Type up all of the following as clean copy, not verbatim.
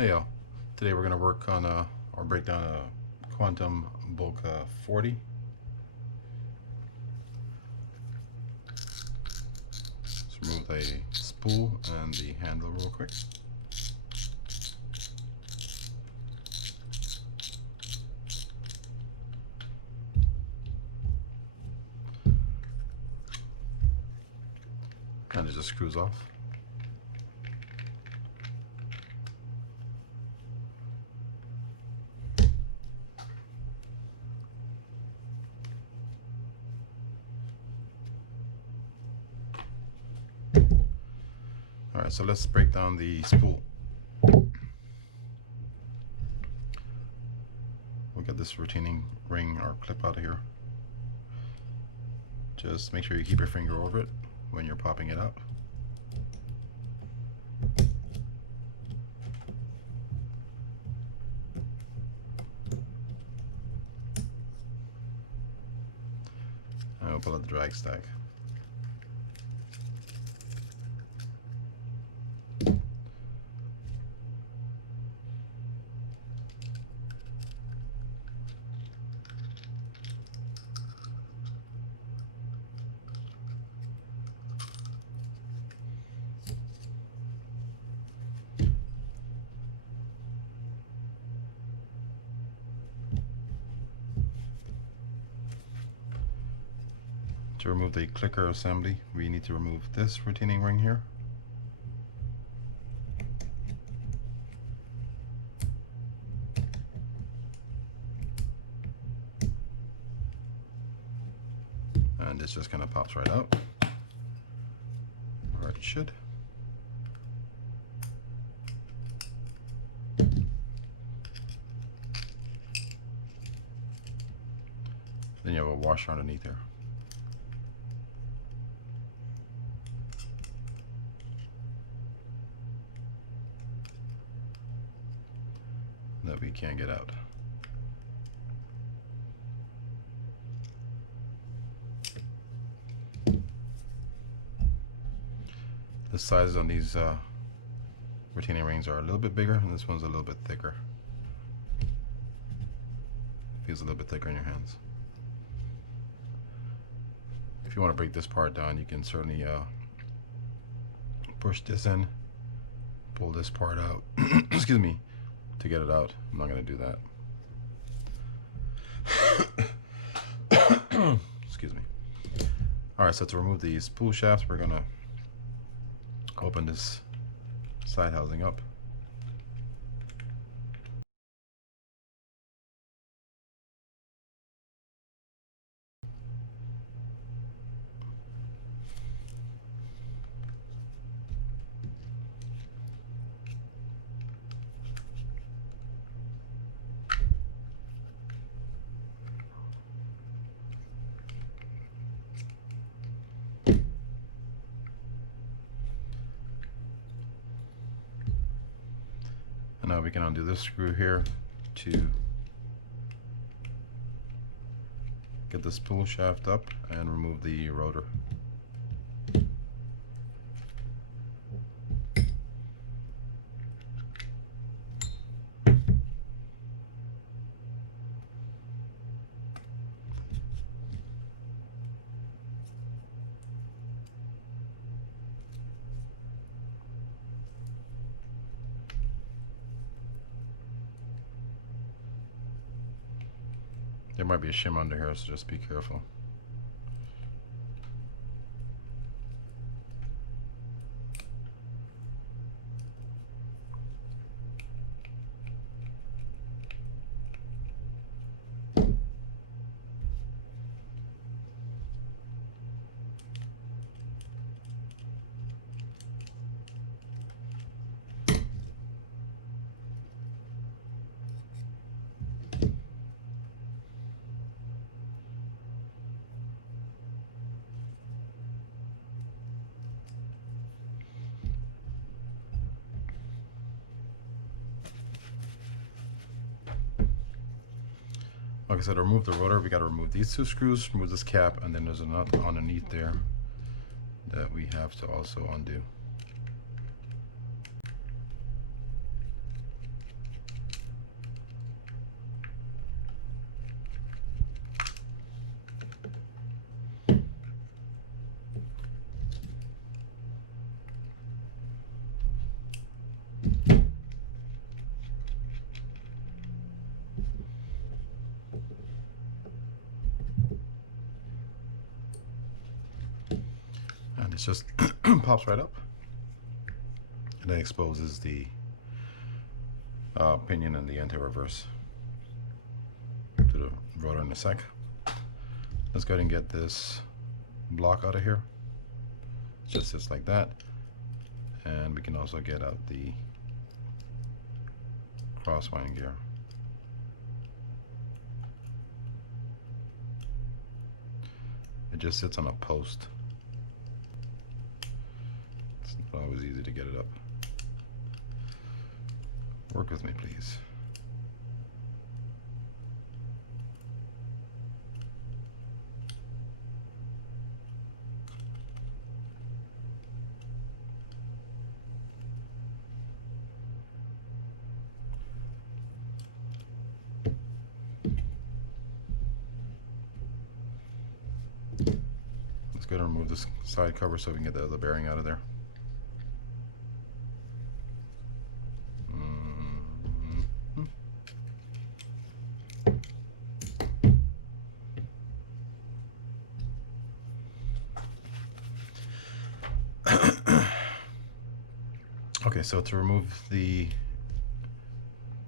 Hey y'all, today we're going to work on or break down a Quantum Boca 40. Let's remove the spool and the handle real quick. And it just screws off. Alright, so let's break down the spool. We'll get this retaining ring or clip out of here. Just make sure you keep your finger over it when you're popping it out. And we'll pull out the drag stack. To remove the clicker assembly, we need to remove this retaining ring here. And this just kind of pops right out. Or it should. Then you have a washer underneath there. That we can't get out. The sizes on these retaining rings are a little bit bigger, and this one's a little bit thicker. Feels a little bit thicker in your hands. If you want to break this part down, you can certainly push this in, pull this part out. Excuse me. To get it out. I'm not going to do that. Excuse me. Alright, so to remove the spool shafts, we're going to open this side housing up. Now we can undo this screw here to get the spool shaft up and remove the rotor. There might be a shim under here, so just be careful. Like I said, to remove the rotor, we got to remove these two screws, remove this cap, and then there's a nut underneath there that we have to also undo. And it just pops right up, and then exposes the pinion and the anti-reverse to the rotor in a sec. Let's go ahead and get this block out of here. It just sits like that, and we can also get out the crosswind gear. It just sits on a post. It's not always easy to get it up. Work with me, please. Let's go ahead and remove this side cover so we can get the other bearing out of there. Okay, so to remove the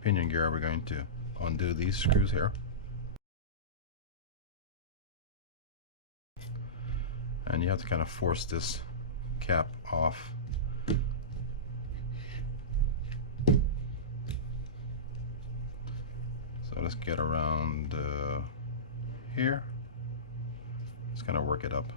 pinion gear, we're going to undo these screws here. And you have to kind of force this cap off. So let's get around here. Just kind of work it up.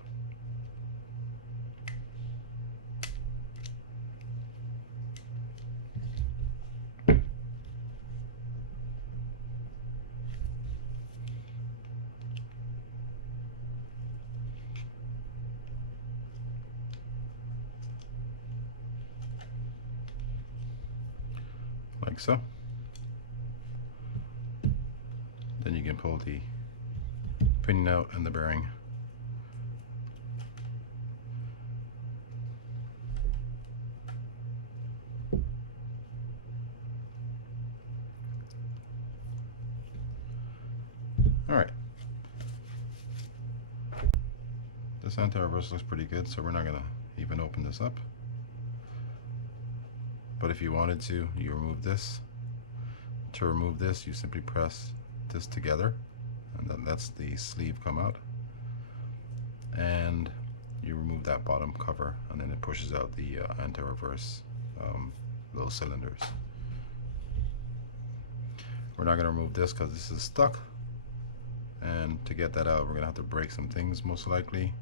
Like so. Then you can pull the pinion out and the bearing. All right. This anti-reverse looks pretty good, so we're not gonna even open this up. But if you wanted to, you remove this. To remove this, you simply press this together, and then that's the sleeve come out. And you remove that bottom cover, and then it pushes out the anti-reverse little cylinders. We're not going to remove this because this is stuck. And to get that out, we're going to have to break some things most likely,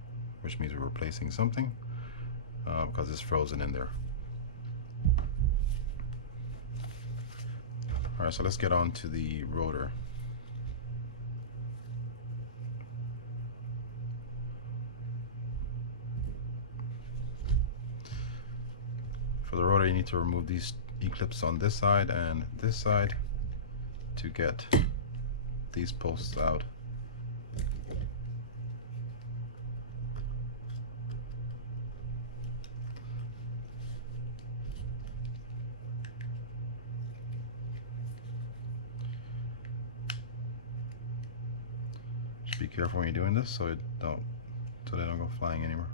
which means we're replacing something because it's frozen in there. All right, so let's get on to the rotor. For the rotor, you need to remove these E-clips on this side and this side to get these posts out. Just be careful when you're doing this so they don't go flying anywhere.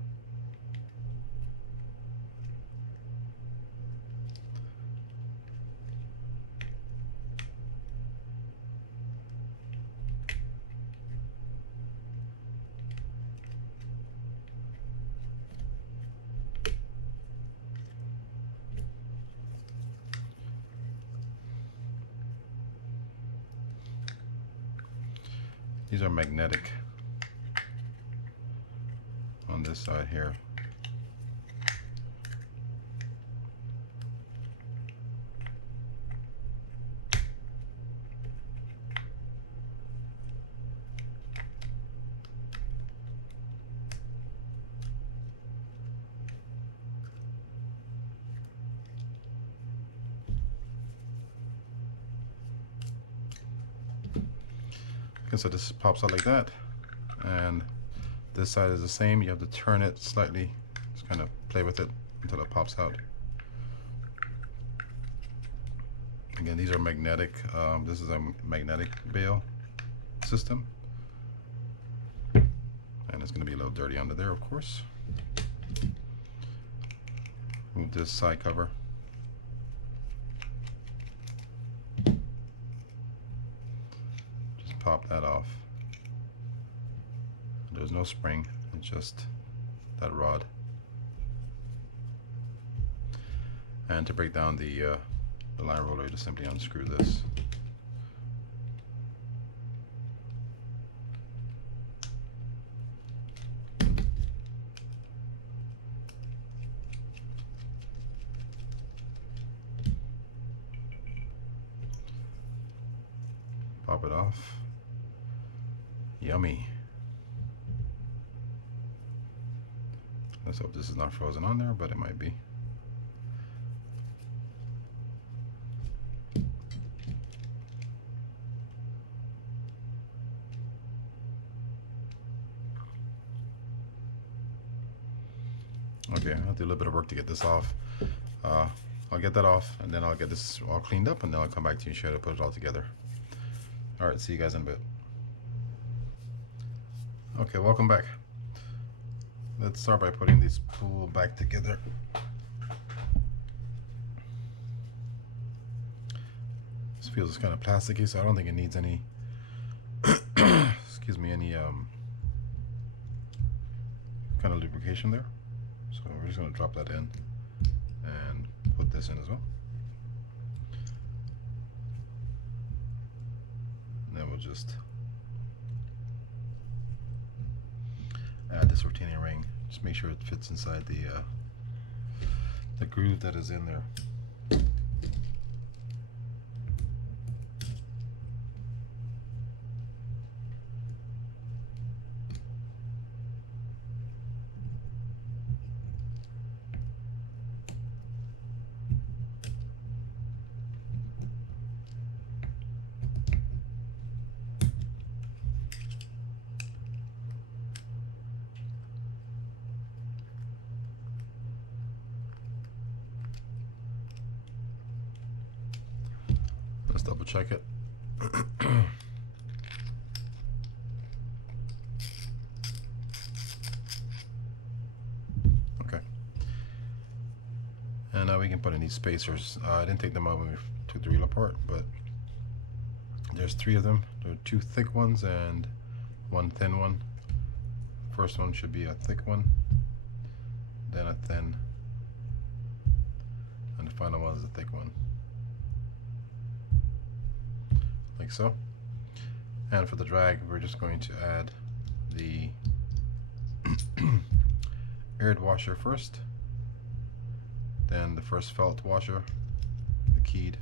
These are magnetic on this side here. Okay, so this pops out like that, and this side is the same. You have to turn it slightly, just kind of play with it until it pops out. Again, these are magnetic. This is a magnetic bail system, and it's going to be a little dirty under there, of course. Move this side cover. Just pop that off. There's no spring, it's just that rod. And to break down the line roller, you just simply unscrew this. Pop it off. Yummy. Let's hope this is not frozen on there, but it might be. Okay, I'll do a little bit of work to get this off. I'll get that off, and then I'll get this all cleaned up, and then I'll come back to you and show you how to put it all together. Alright, see you guys in a bit. Okay, welcome back. Let's start by putting this spool back together. This feels kind of plasticky, so I don't think it needs any excuse me, any kind of lubrication there. So we're just going to drop that in and put this in as well. And then we'll just add this retaining ring. Just make sure it fits inside the groove that is in there. Let's double check it. Okay. And now we can put in these spacers. I didn't take them out when we took the reel apart, but there's 3 of them. There are 2 thick ones and 1 thin one. First one should be a thick one, then a thin, and the final one is a thick one. Like so. And for the drag, we're just going to add the aired washer first, then the first felt washer, the keyed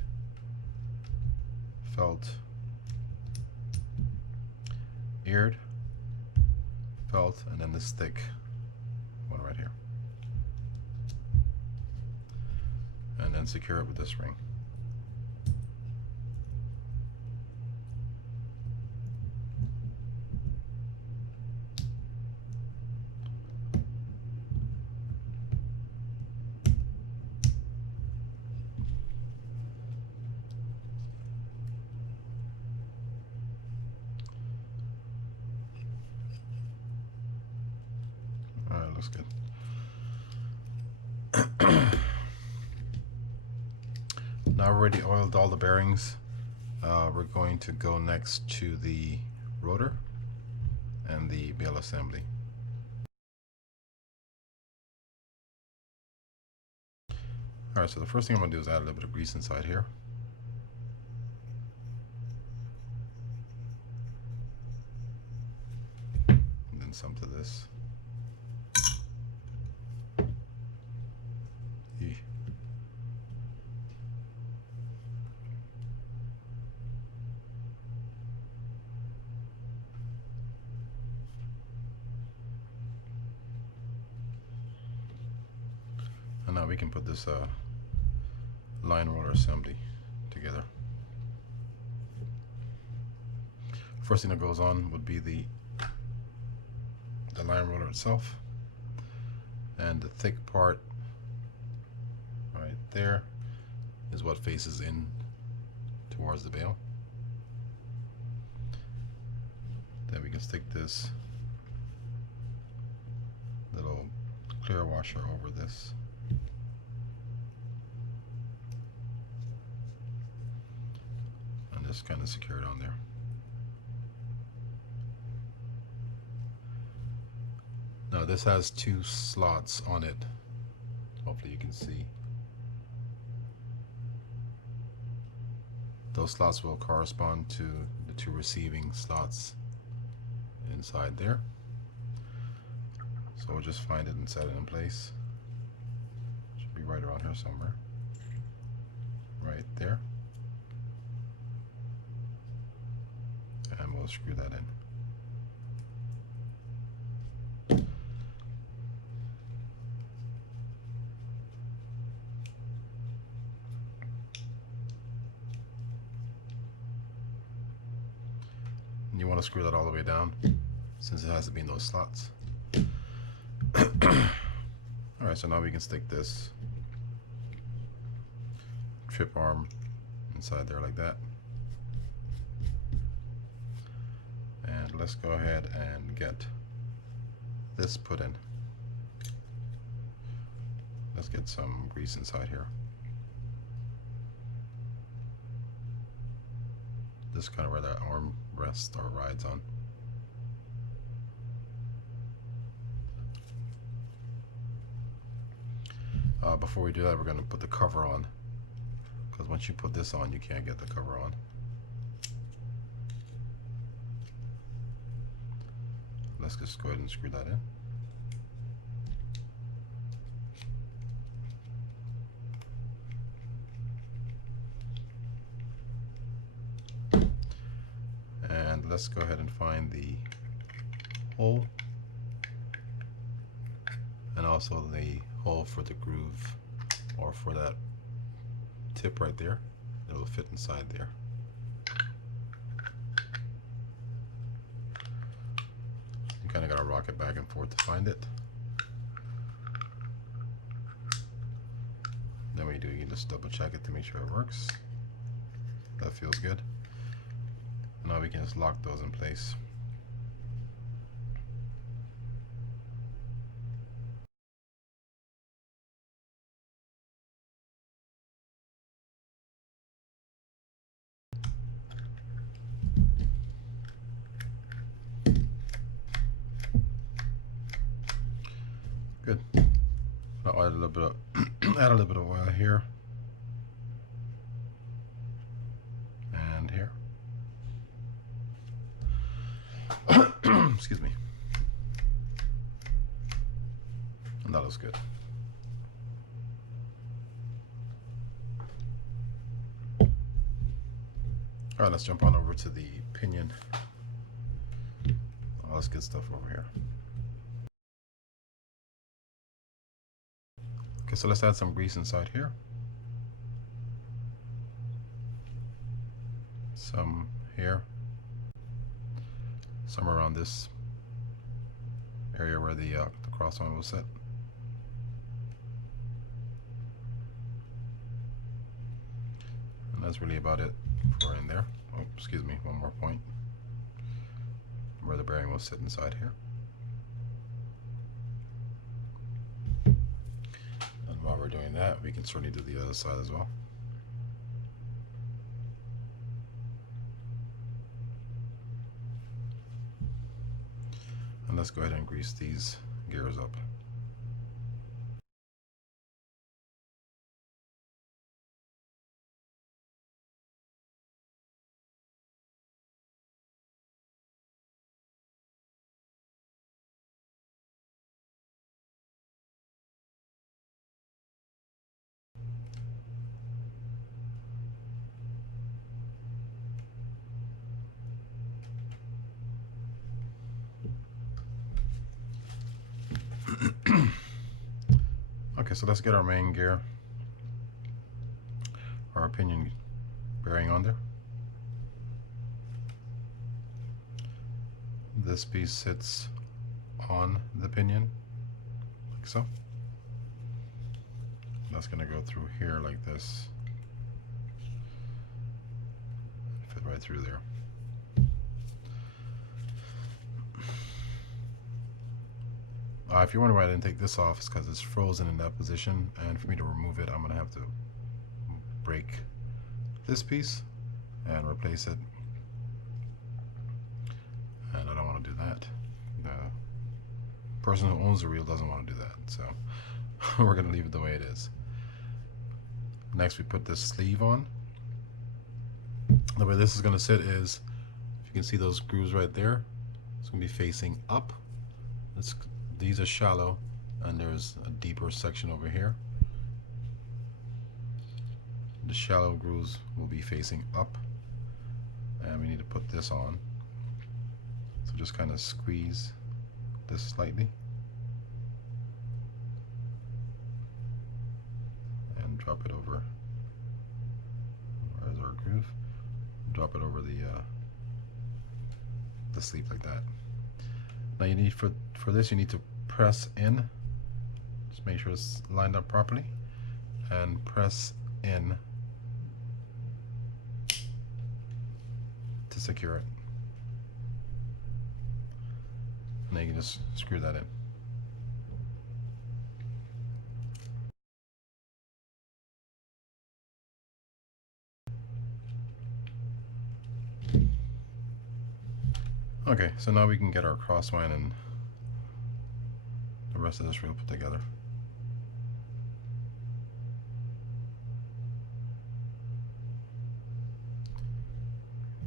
felt, aired, felt, and then this thick one right here, and then secure it with this ring. Alright, looks good. Now I've already oiled all the bearings. We're going to go next to the rotor and the bail assembly. Alright, so the first thing I'm going to do is add a little bit of grease inside here. And then some to this. And now we can put this line roller assembly together. First thing that goes on would be the line roller itself, and the thick part right there is what faces in towards the bail. Then we can stick this little clear washer over this. just kind of secure it on there. Now this has 2 slots on it. Hopefully you can see. Those slots will correspond to the 2 receiving slots inside there. So we'll just find it and set it in place. Should be right around here somewhere. Right there. And we'll screw that in. You want to screw that all the way down since it has to be in those slots. Alright, so now we can stick this trip arm inside there like that. And let's go ahead and get this put in. Let's get some grease inside here. This is kind of where that arm rests or rides on. Before we do that, we're going to put the cover on, because once you put this on, you can't get the cover on. Let's just go ahead and screw that in. And let's go ahead and find the hole, and also the hole for the groove, or for that tip right there. It'll fit inside there. You kind of got to rock it back and forth to find it. Then what you do, you can just double check it to make sure it works. That feels good. Now we can just lock those in place. Good. I'll add a little bit of add a little bit of oil here and here. Excuse me. And that looks good. All right, let's jump on over to the pinion. All this good stuff over here. Okay, so let's add some grease inside here. Some here. Some around this area where the cross one was set. And that's really about it for in there. Oh, excuse me, one more point. Where the bearing will sit inside here. And while we're doing that, we can certainly do the other side as well. And let's go ahead and grease these gears up. Okay, so let's get our main gear, our pinion bearing on there. This piece sits on the pinion, like so. That's going to go through here like this, fit right through there. If you're wondering why I didn't take this off, it's because it's frozen in that position, and for me to remove it, I'm going to have to break this piece and replace it. And I don't want to do that. The person who owns the reel doesn't want to do that, so we're going to leave it the way it is. Next, we put this sleeve on. The way this is going to sit is, if you can see those grooves right there, it's going to be facing up. These are shallow, and there's a deeper section over here. The shallow grooves will be facing up, and we need to put this on. So just kind of squeeze this slightly and drop it over. Where's our groove? Drop it over the sleeve like that. Now you need for this, you need to press in. Just make sure it's lined up properly, and press in to secure it. Now you can just screw that in. Okay, so now we can get our crosswind and the rest of this reel put together.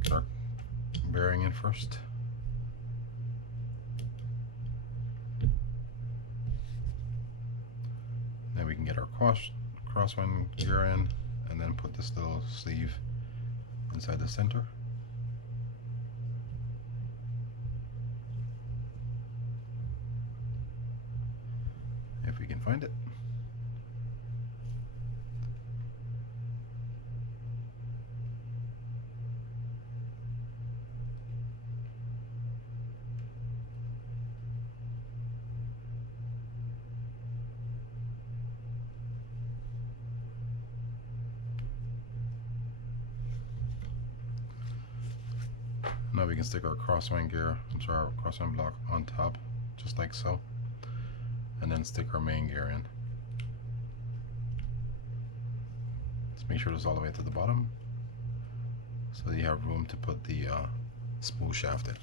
Get our bearing in first. Then we can get our crosswind gear in, and then put this little sleeve inside the center. If we can find it. Now we can stick our crosswind gear, our crosswind block on top, just like so, and then stick our main gear in. Let's make sure it's all the way to the bottom, so that you have room to put the spool shaft in.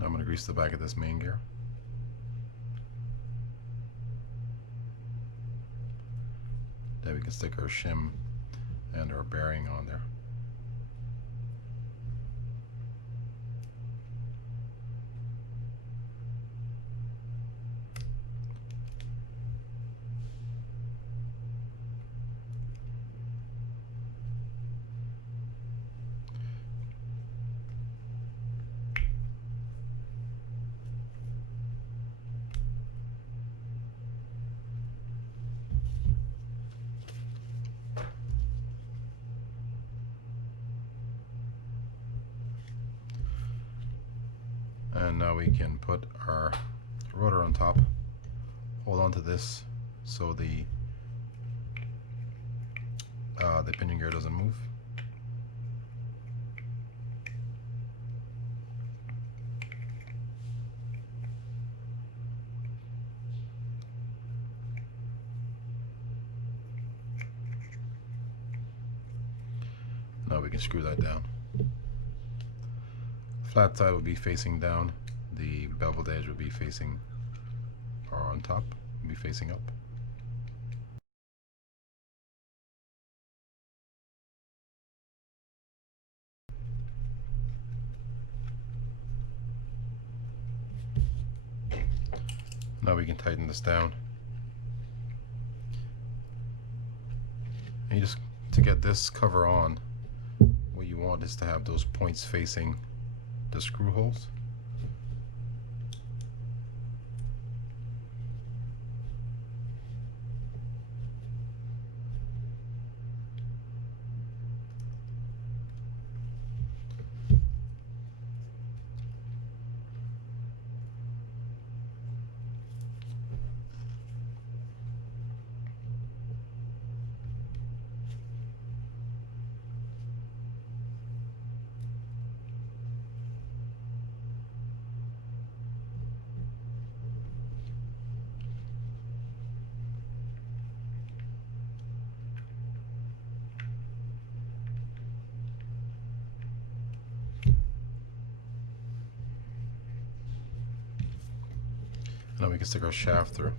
Now I'm going to grease the back of this main gear. Then we can stick our shim and our bearing on there. And now we can put our rotor on top, hold on to this so the pinion gear doesn't move. Now we can screw that down. Flat side will be facing down, the beveled edge will be facing, or on top, will be facing up. Now we can tighten this down. And you just, to get this cover on, what you want is to have those points facing the screw holes. Now we can stick our shaft through.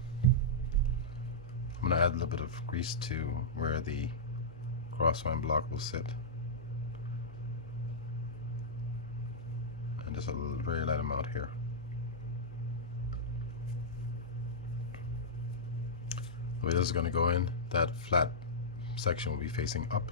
I'm going to add a little bit of grease to where the crosswind block will sit. And just a little, very light amount here. The way this is going to go in, that flat section will be facing up.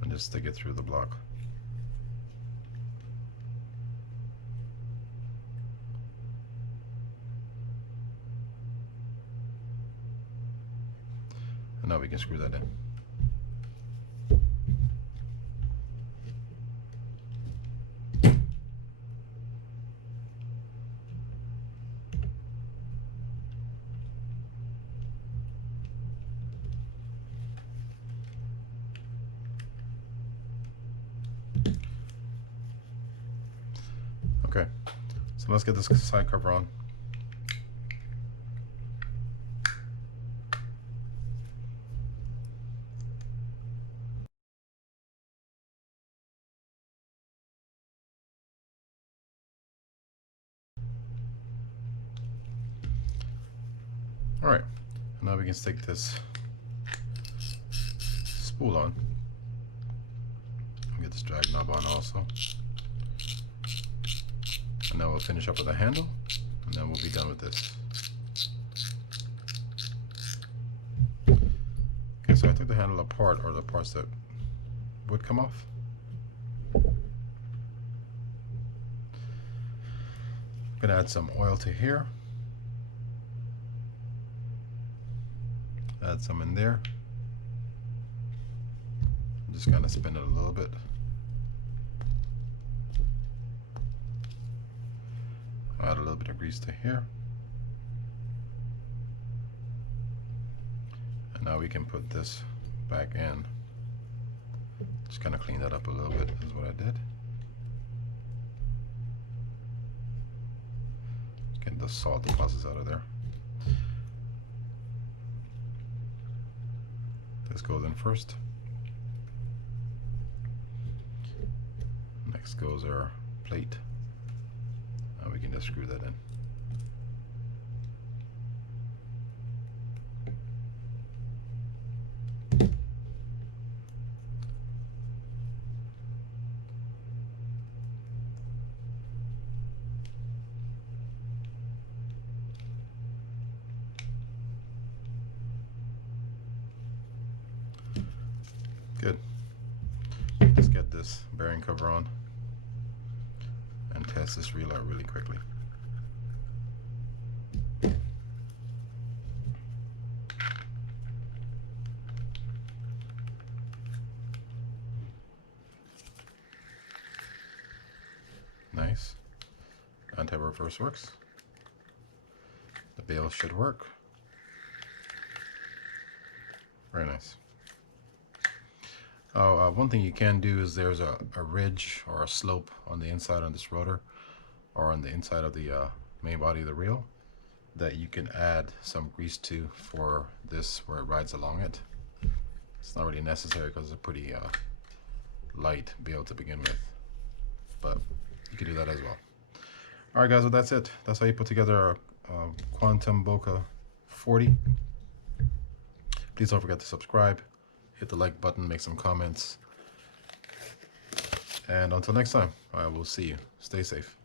And just stick it through the block. And now we can screw that in. Okay, so let's get this side cover on. All right, now we can stick this spool on. Get this drag knob on also. And now we'll finish up with a handle, and then we'll be done with this. Okay, so I took the handle apart, or the parts that would come off. I'm gonna add some oil to here. Add some in there. Just kind of spin it a little bit. Add a little bit of grease to here. And now we can put this back in. Just kind of clean that up a little bit is what I did. Get the salt deposits out of there. This goes in first. Next goes our plate. Now we can just screw that in. Good. Let's get this bearing cover on and test this reel out really quickly. Nice. Anti-reverse works. The bail should work. Very nice. One thing you can do is there's a ridge or a slope on the inside on this rotor, or on the inside of the main body of the reel, that you can add some grease to for this where it rides along it. It's not really necessary because it's a pretty light bail to begin with, but you can do that as well. Alright guys, well that's it. That's how you put together a Quantum Boca 40. Please don't forget to subscribe, hit the like button, make some comments, and until next time, I will see you. Stay safe.